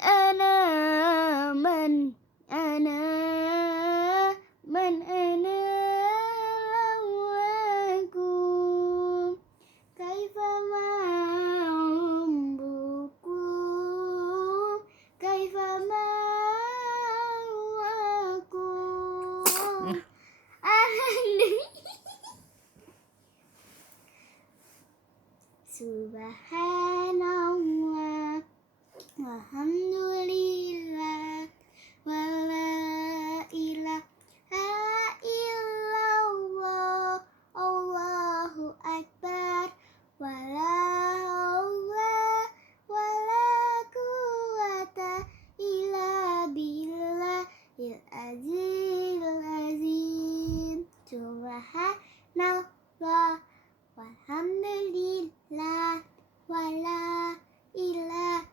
أنا من أنا من أنا لو أكون كيف ما ربكم كيف ما أكون Subhanallah walhamdulillah wala ilaha illallah Allahu akbar wala haula wala quwata illa billahil azim Subhanallah walhamdulillah wala ilaha